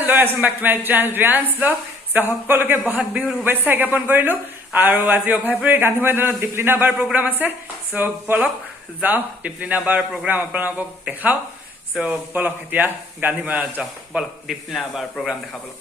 Hello, welcome back to my channel Rian's Vlog. So সকলোকে বহাগ বিহুৰ শুভেচ্ছা জ্ঞাপন কৰিলো আৰু আজি অভয়পুৰী গান্ধী মৈদানত দীপলিনা বাৰ প্ৰগ্ৰাম আছে। সো বলক যাও দীপলিনা বাৰ প্ৰগ্ৰাম আপোনালোকক দেখাও। সো বলক এতিয়া গান্ধী মৈদানত যাও। বলক দীপলিনা বাৰ প্ৰগ্ৰাম দেখা বলক।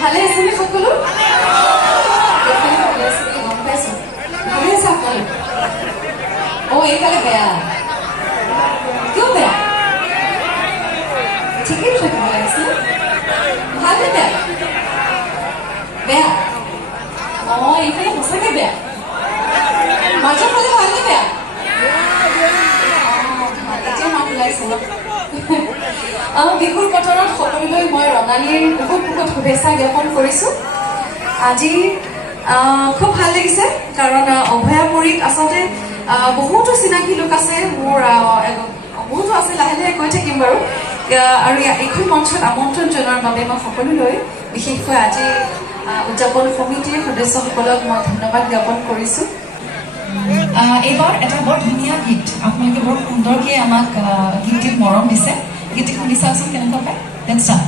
ভালে আছে নে সকলো? গম পাইছো ভালে আছে সকলো। এইফালে বেয়া কিয় বেয়া? ঠিকেই থাকিব লাগিছিল। ভালে বেয়া বেয়া এইফালে সঁচাকে বেয়া। মাজৰ ফালে ভালনে বেয়া? এতিয়া মাত ওলাইছে ন। বিহুৰ বতৰত সকলোলৈ মই ৰঙালীৰ বহুত বহুত শুভেচ্ছা জ্ঞাপন কৰিছো। আজি খুব ভাল লাগিছে কাৰণ অভয়াপুৰীত আচলতে বহুতো চিনাকি লোক আছে, মোৰ বহুতো আছে, লাহে লাহে কৈ থাকিম বাৰু। আৰু এইখন মঞ্চত আমন্ত্ৰণ জনোৱাৰ বাবে মই সকলোলৈ বিশেষকৈ আজি উদযাপন সমিতিৰ সদস্যসকলক মই ধন্যবাদ জ্ঞাপন কৰিছো। এইবাৰ এটা বৰ ধুনীয়া গীত আপোনালোকে বৰ সুন্দৰকৈ আমাক গীতটিত মৰম দিছে। গীতটি শুনি চাওকচোন কেনেকুৱা পায়। Let's start.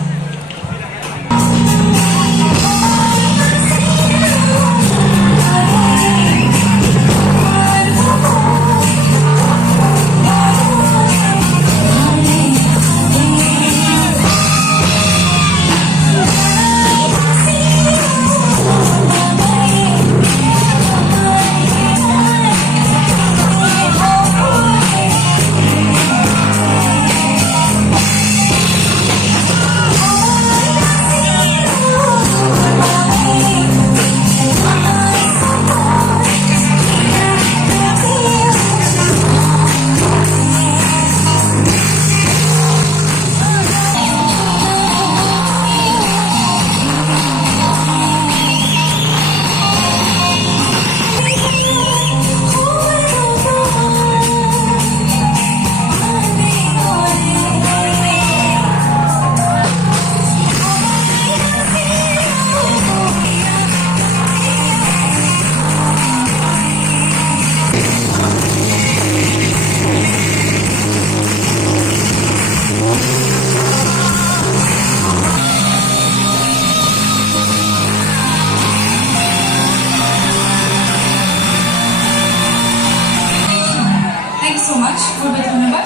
ধন্যবাদ।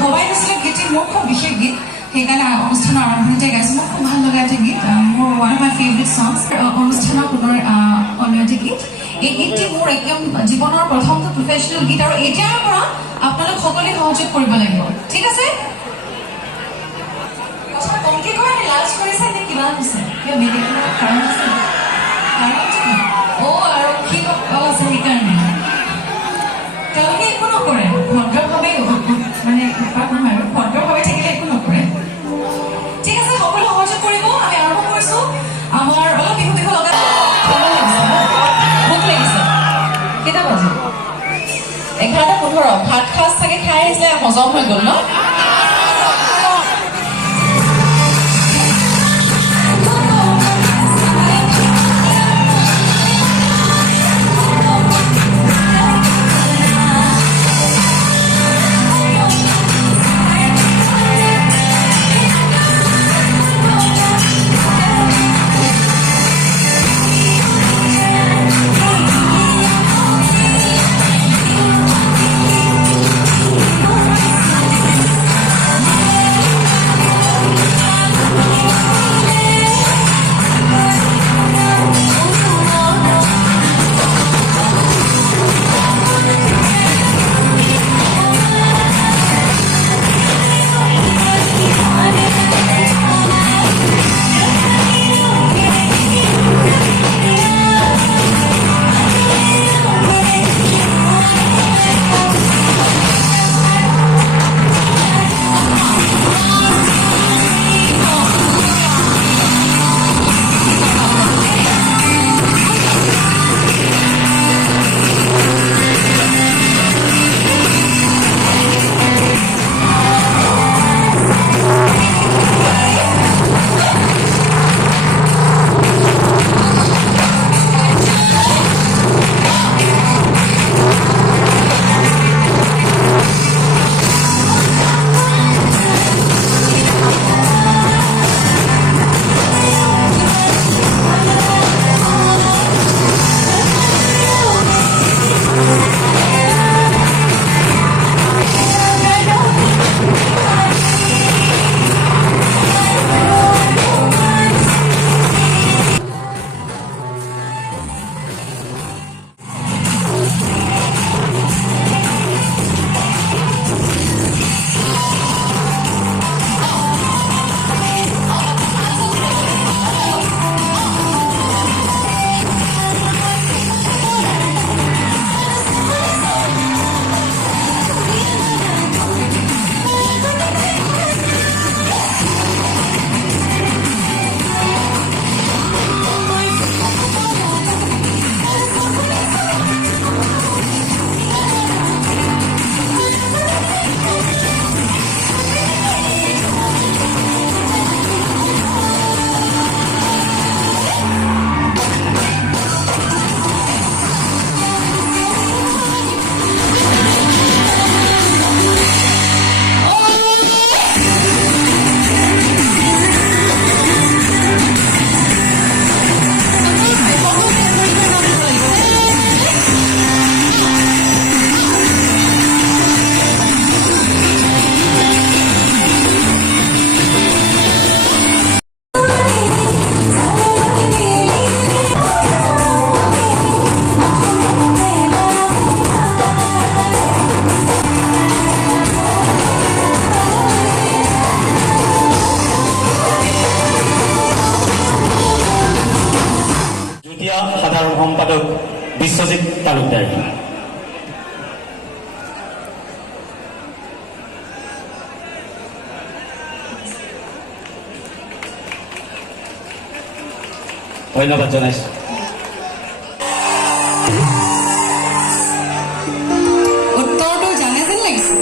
ভবাই নাছিলে গীতটি মোৰ খুব বিশেষ গীত, সেইকাৰণে অনুষ্ঠানৰ আৰম্ভণিতে গাইছোঁ। মোৰ খুব ভাল লগা এটা গীত, মোৰ one of my favourite songs. অনুষ্ঠানৰ পুনৰ অন্য এটি গীত। এই গীতটি মোৰ একদম জীৱনৰ প্ৰথমটো প্ৰফেচনেল গীত, আৰু এতিয়াৰ পৰা আপোনালোক সকলোৱে সহযোগ কৰিব লাগিব, ঠিক আছে? কথা কমকৈ কয় লাজ হৈছে কিয় মেডিকেলৰ কাৰণ আছে আৰক্ষী আছে সেইকাৰণে তেওঁলোকে একো নকৰে ভদ্ৰভাৱে মানে উৎপাত নহয় আৰু ভদ্ৰভাৱে থাকিলে একো নকৰে ঠিক আছে সকলো সহযোগ কৰিব আমি আৰম্ভ কৰিছোঁ আমাৰ অলপ বিহু বিহু লগা ভোক লাগিছে কেইটা বাজে 11:15 ভাত সাজ চাগে খাই আহিছিলে হজম হৈ গ'ল ন সাধারণ সম্পাদক বিশ্বজিৎ তালুকদার। ধন্যবাদ জানাইছো। উত্তৰটো জানে যেন লাগিছে।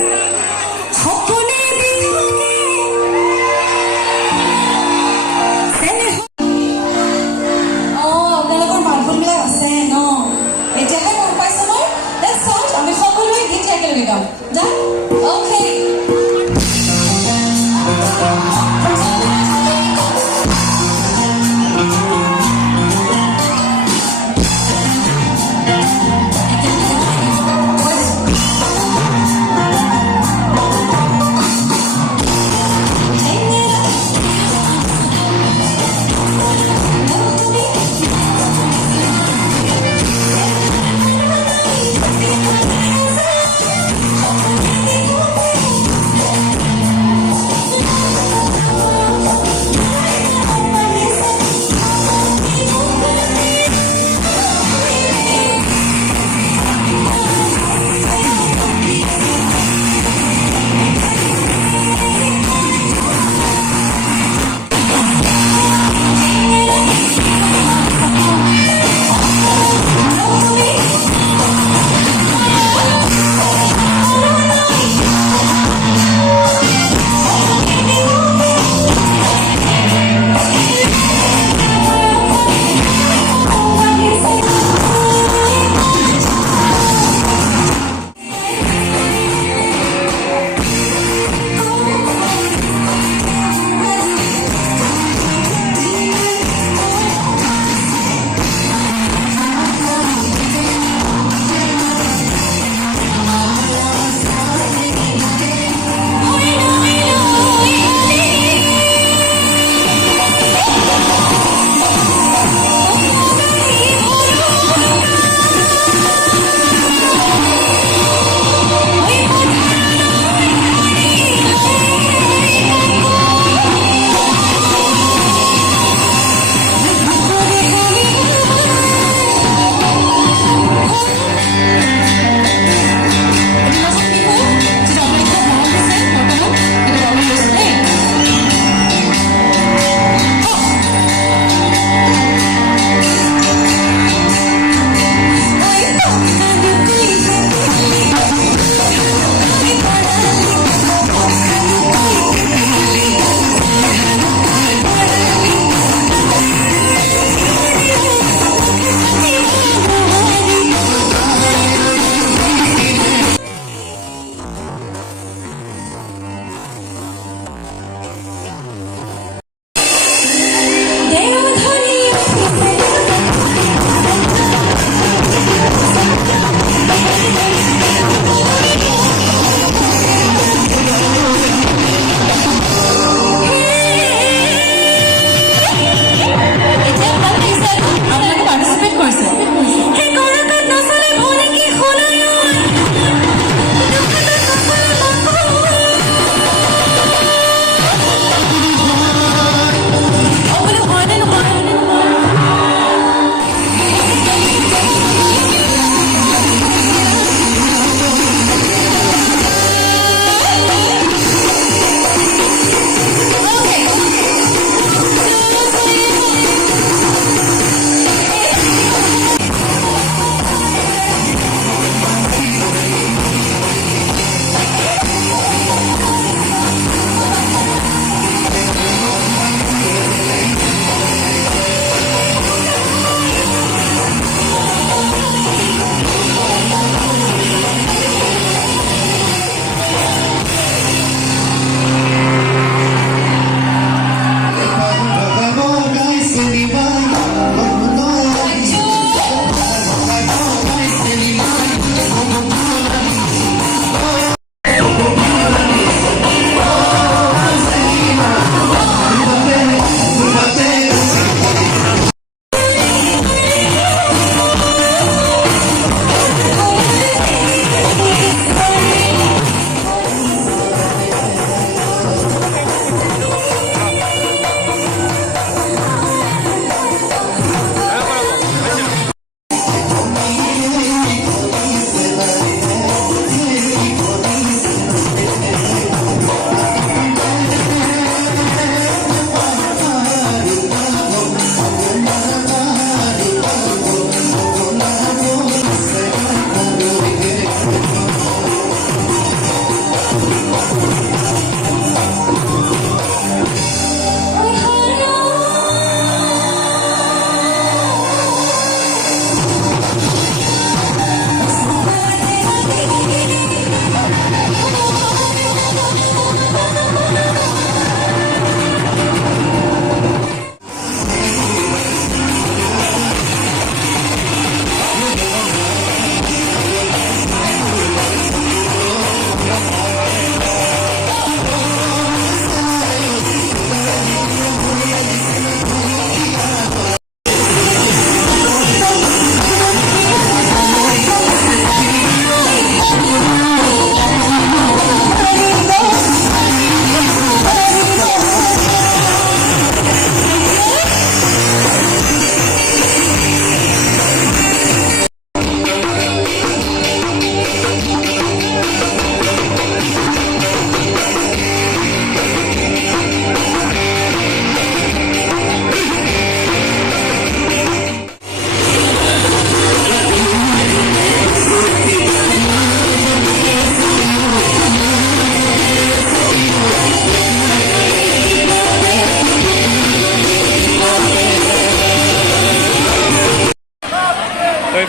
আপোনালোকৰ মাতবোলবিলাক আছে ন, এতিয়াহে গম পাইছে মই। আমি সকলোৱে গীত একেলগে গাম। অ'কে।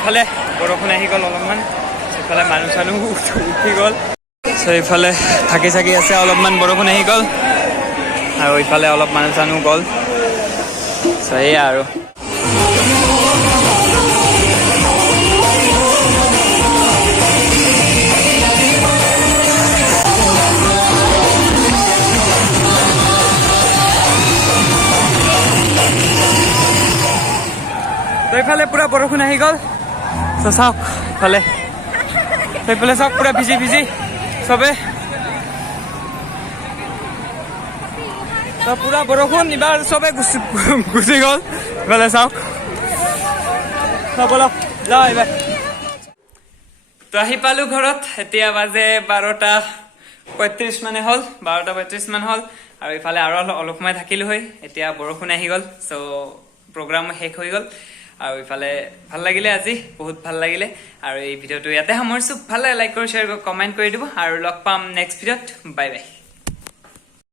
ইফালে বৰষুণ আহি গ'ল অলপমান ইফালে মানুহ চানুহ উঠি গ'ল চ' ইফালে থাকি চাকি আছে অলপমান বৰষুণ আহি গ'ল আৰু ইফালে অলপ মানুহ চানুহ গ'ল চ' সেয়া আৰু এইফালে পুৰা বৰষুণ আহি গ'ল চ' চাওক ইফালে সেইফালে চাওক পুৰা ভিজি ভিজি চবে চ' পুৰা বৰষুণ এইবাৰ চবে গুচি গ'ল ইফালে চাওক বলক যাওঁ এইবাৰ তো আহি পালোঁ ঘৰত এতিয়া বাজে 12:35 মানে হ'ল 12:35 মান হ'ল আৰু ইফালে আৰু অলপ সময় থাকিলোঁ হয় এতিয়া বৰষুণ আহি গ'ল চ' প্ৰগ্ৰাম শেষ হৈ গ'ল আৰু ইফালে ভাল লাগিলে আজি বহুত ভাল লাগিলে আৰু এই ভিডিঅ'টো ইয়াতে সামৰিছোঁ ভাল লাগে লাইক কৰি শ্বেয়াৰ কৰি কমেণ্ট কৰি দিব আৰু লগ পাম নেক্সট ভিডিঅ'ত বাই বাই